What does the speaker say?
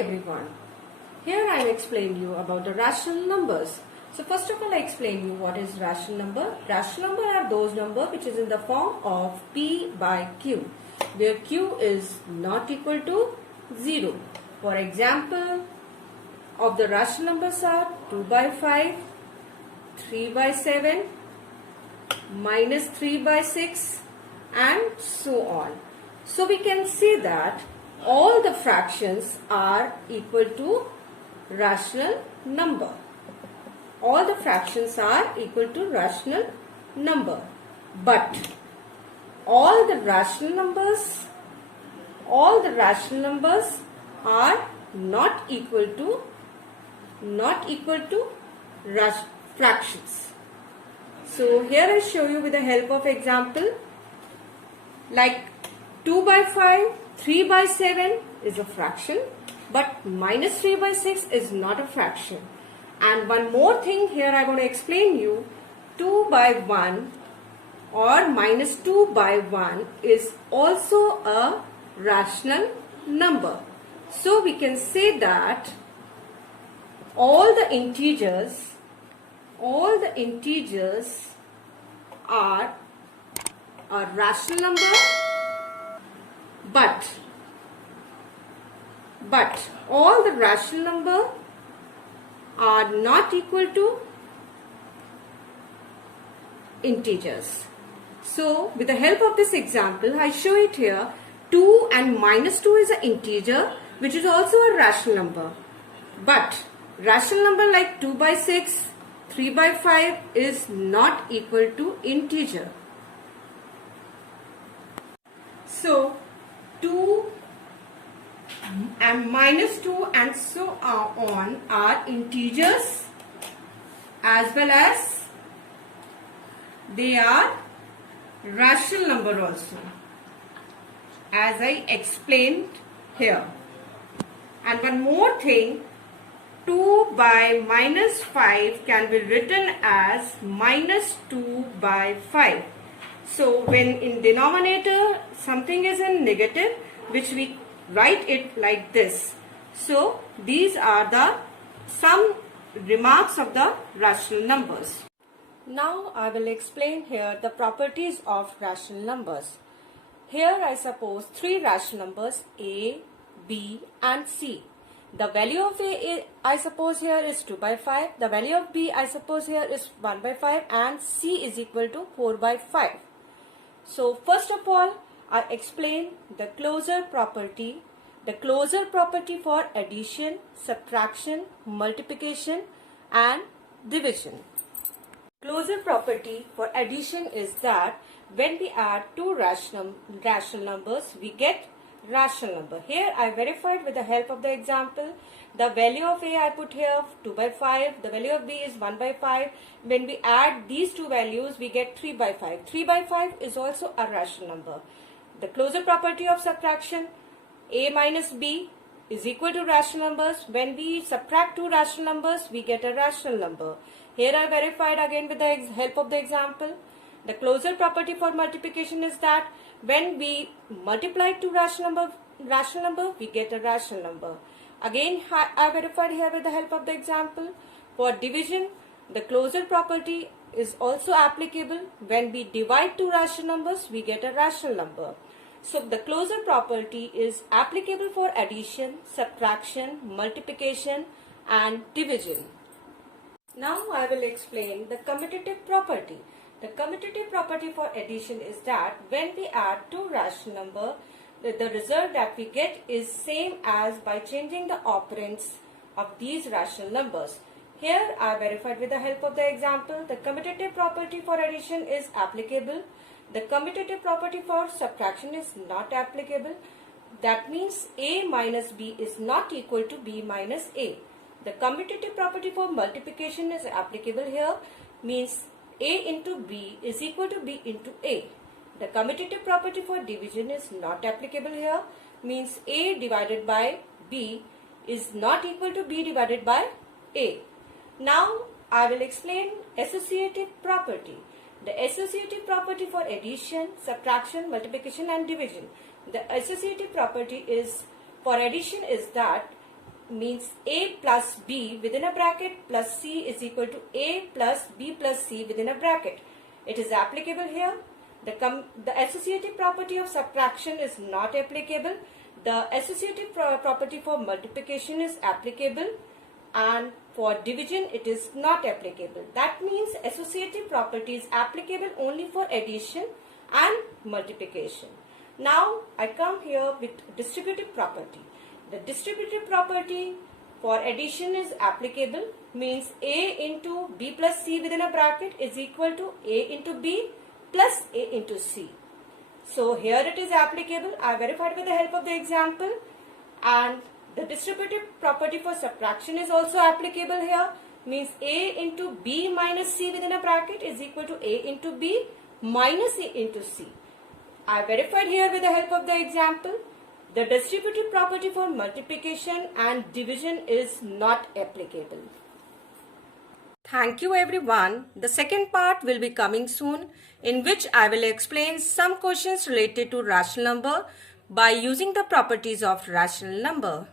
everyone. Here I am explaining you about the rational numbers. So first of all, I explain you what is rational number. Rational number are those number which is in the form of P by Q, where Q is not equal to 0. For example, of the rational numbers are 2 by 5, 3 by 7, minus 3 by 6 and so on. So we can see that all the fractions are equal to rational number. All the fractions are equal to rational number. But all the rational numbers are not equal to fractions. So here I show you with the help of example, like 2 by 5, 3 by 7 is a fraction, but minus 3 by 6 is not a fraction. And one more thing here I am going to explain you, 2 by 1 or minus 2 by 1 is also a rational number. So we can say that all the integers are a rational number, but all the rational number are not equal to integers. So with the help of this example, I show it here. 2 and minus 2 is an integer which is also a rational number, but rational number like 2 by 6, 3 by 5 is not equal to integer. So 2 and minus 2 and so on are integers, as well as they are rational number also, as I explained here. And one more thing, 2 by minus 5 can be written as minus 2 by 5. So when in denominator something is in negative, which we write it like this. So these are some remarks of the rational numbers. Now I will explain here the properties of rational numbers. Here I suppose three rational numbers A, B and C. The value of A I suppose here is 2 by 5. The value of B I suppose here is 1 by 5 and C is equal to 4 by 5. So first of all, I explain the closure property. The closure property for addition, subtraction, multiplication and division. Closure property for addition is that when we add two rational numbers, we get rational number. Here I verified with the help of the example. The value of A I put here 2 by 5. The value of B is 1 by 5. When we add these two values, we get 3 by 5. 3 by 5 is also a rational number. The closure property of subtraction, A minus B is equal to rational numbers. When we subtract two rational numbers, we get a rational number. Here I verified again with the help of the example. The closure property for multiplication is that when we multiply two rational number, we get a rational number. Again, I verified here with the help of the example. For division, the closure property is also applicable. When we divide two rational numbers, we get a rational number. So the closure property is applicable for addition, subtraction, multiplication and division. Now I will explain the commutative property. The commutative property for addition is that when we add two rational numbers, the result that we get is same as by changing the operands of these rational numbers. Here I verified with the help of the example. The commutative property for addition is applicable. The commutative property for subtraction is not applicable. That means A minus B is not equal to B minus A. The commutative property for multiplication is applicable here, means A into B is equal to B into A. The commutative property for division is not applicable here, means A divided by B is not equal to B divided by A. Now I will explain associative property. The associative property for addition, subtraction, multiplication and division. The associative property is for addition is that means A plus B within a bracket plus C is equal to A plus B plus C within a bracket. It is applicable here. The associative property of subtraction is not applicable. The associative property for multiplication is applicable, and for division it is not applicable. That means associative property is applicable only for addition and multiplication. Now I come here with distributive property. The distributive property for addition is applicable, means A into B plus C within a bracket is equal to A into B plus A into C. So here it is applicable. I verified with the help of the example. And the distributive property for subtraction is also applicable here, means A into B minus C within a bracket is equal to A into B minus A into C. I verified here with the help of the example. The distributive property for multiplication and division is not applicable. Thank you everyone. The second part will be coming soon, in which I will explain some questions related to rational number by using the properties of rational number.